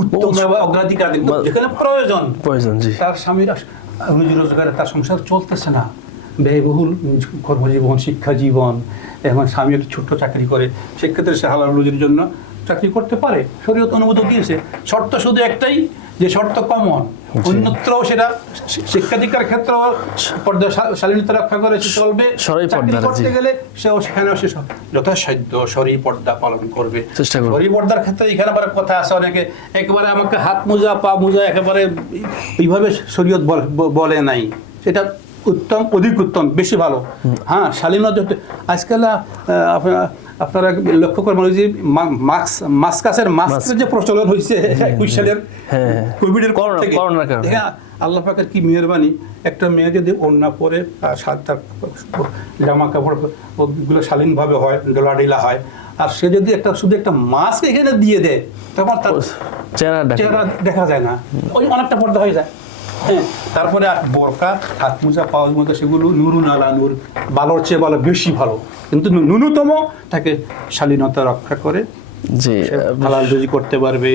উত্তম অগ্রাধিকার দিন, যেখানে প্রয়োজন জি তার স্বামীর রুজি রোজগারে তার সংসার চলতেছে না, ব্যয়বহুল কর্মজীবন, শিক্ষা জীবন, এবং স্বামী একটা ছোট্ট চাকরি করে, সেক্ষেত্রে সে হালাল রুজির জন্য চাকরি করতে পারে, শরীয়ত অনুমোদন দিয়েছে। শর্ত শুধু একটাই, যে শর্ত কমন, অন্যত্রও সেটা শিক্ষাধিকার ক্ষেত্রে পর্দা শালীনতা রক্ষা করে সে চলবে, চাকরি করতে গেলে সেও সেখানেও সে যথাসাধ্য শরী পর্দা পালন করবে। শরী পর্দার ক্ষেত্রে এখানে আবার কথা আছে, অনেকে একেবারে আমাকে হাত মোজা পা মোজা একেবারে এইভাবে শরীয়ত বলে নাই, সেটা উত্তম, অধিক উত্তম, বেশি ভালো। হ্যাঁ, শালীনতা আজকাল আপনারা লক্ষ্য করবেন যে মাস্কের যে প্রচলন হয়েছে 21 সালের কোভিডের পর থেকে, আল্লাহ পাকের কি মেহেরবানি, একটা মেয়ে যদি ওড়না পরে তার জামা কাপড় ওগুলো শালীনভাবে হয়, ডোলাডিলা হয়, আর সে যদি শুধু একটা মাস্ক এখানে দিয়ে দেয়, তখন তার চেহারা দেখা যায় না, ওই অনেকটা পর্দা হয়ে যায়। হ্যাঁ, তারপরে আর বোরকা, হাত মোজা, পাওয়ার মধ্যে সেগুলো নুরুন আলা নূর, ভালোর চেয়ে ভালো, বেশি ভালো, কিন্তু ন্যূনতম তাকে শালীনতা রক্ষা করে হালাল রুজি করতে পারবে।